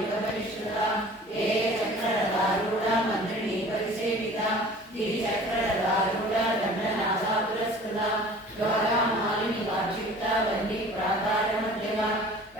युगपरिष्कृता चक्ररथारूढा मन्त्रिणी परिसेविता गिरिचक्ररथारूढा दण्डनाथा पुरस्कृता ज्वालामालिनी वाक्षिप्ता वह्नि प्राकारमध्यमा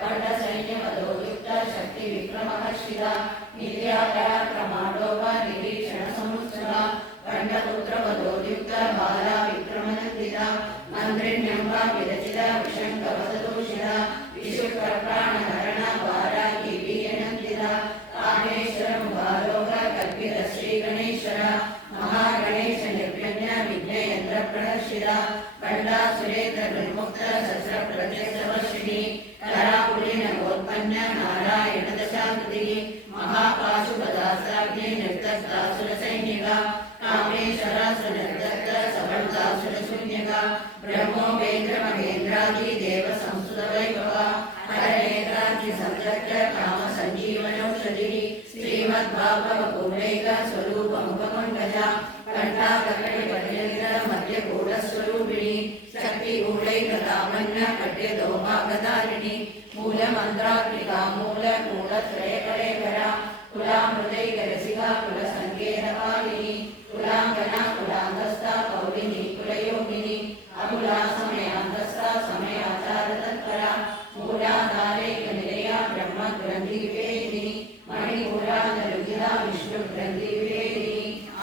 खण्डसैन्यपदोयुक्ता शक्तिविक्रमहर्षिता नित्यापराक्रमाडोपा निरीक्षणसमुत्सवा खण्डपुत्रवधोयुक्ता बाला विक्रमनन्दिता मन्त्रिण्यम्बा विरचिता विशङ्कवसदूषिता विशुक्रप्राणहरणा वाराही वीर्यनन्दिता कामेश्वरमुखालोका कल्पित श्रीगणेश्वर महागणेश निर्व्यज्ञ विघ्नयन्त्रप्रणर्षिता खण्डासुरेन्द्र निर्मुक्ता शस्त्रप्रत्यक्षवर्षिणी कराकुलिनगोत्पन्न नारायण दशाकृतिः महापाशुपदासाग्ने निर्दग्धासुरसैनिका कामेश्वरासुरनिर्दग्ध सबलदासुरशून्यका ब्रह्मोपेन्द्र महेन्द्रादि देव संस्तुतवैभवा हरनेत्रादि संदग्ध काम संजीवनौषधिः श्रीमद्भागवतपूर्णैक स्वरूपमुपमङ्गजा कंठाकर्णिपतिलगिर मध्यगूढस्वरूपिणी शक्तिगूढैकतामन्न कट्यदौभागधारिणी मूलमन्त्रात्मिका मूलकूलत्रयकलेकरा कुलामृदैकरसिका कुलसङ्केतपालिनी कुलाङ्गना कुलाङ्गस्था कौलिनी कुलयोगिनी अकुला समयान्तस्था समयाचारतत्परा मूलाधारैकनिलया ब्रह्मग्रन्थिविवेदिनी मणिमूलान्तरुगिरा विष्णुग्रन्थिविवेदिनी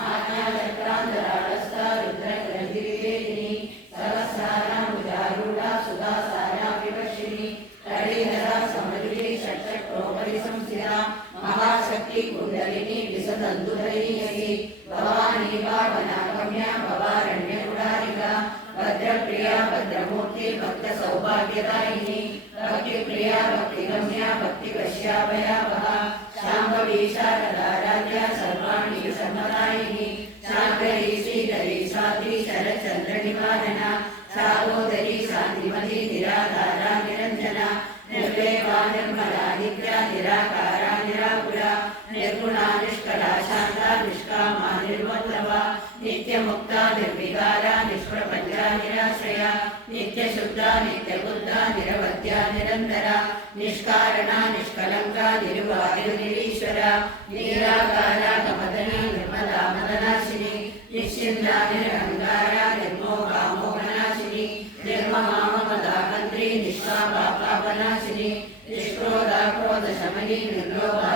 आज्ञाचक्रान्तराळस्था रुद्रग्रन्थिविवेदिनी सहस्राराम्बुजारूढा सुधासारा विवर्षिणी हरिहरा समरुचि षट्चक्रोपरि संस्थिता महाशक्ति कुण्डलिनी विसदन्दुधरीयसी भवानी भावनागम्या भवारण्यकुडारिका भद्रप्रिया भद्रमूर्ति भक्तसौभाग्यदायिनी भक्तिप्रिया भक्तिगम्या भक्तिकश्याभयावहा शाम्भवी शारदाराध्या सर्वाणि सर्वदायिनी शाकरी श्रीधरी साध्वी शरचन्द्रनिवारणा सागोदरी शान्तिमती निराधारा निरञ्जना निर्लेपा निर्मला नित्या निराकारा निराकुला निर्गुणा निष्कला शान्ता निष्कामा निर्मोत्तमा नित्यमुक्ता निर्विकारा निष्प्रपञ्चा निराश्रया नित्यशुद्धा नित्यबुद्धा निरवध्या निरन्तरा निष्कारणा निष्कलङ्का निरुवायुनिरीश्वरा निराकारा कमदना निर्मला मदनाशिनी निश्चिन्ता निरहङ्कारा निर्मोहा मोहनाशिनी निर्ममाममदाहन्त्री निष्कामा पापनाशिनी निष्क्रोधा क्रोधशमनी निर्लोभा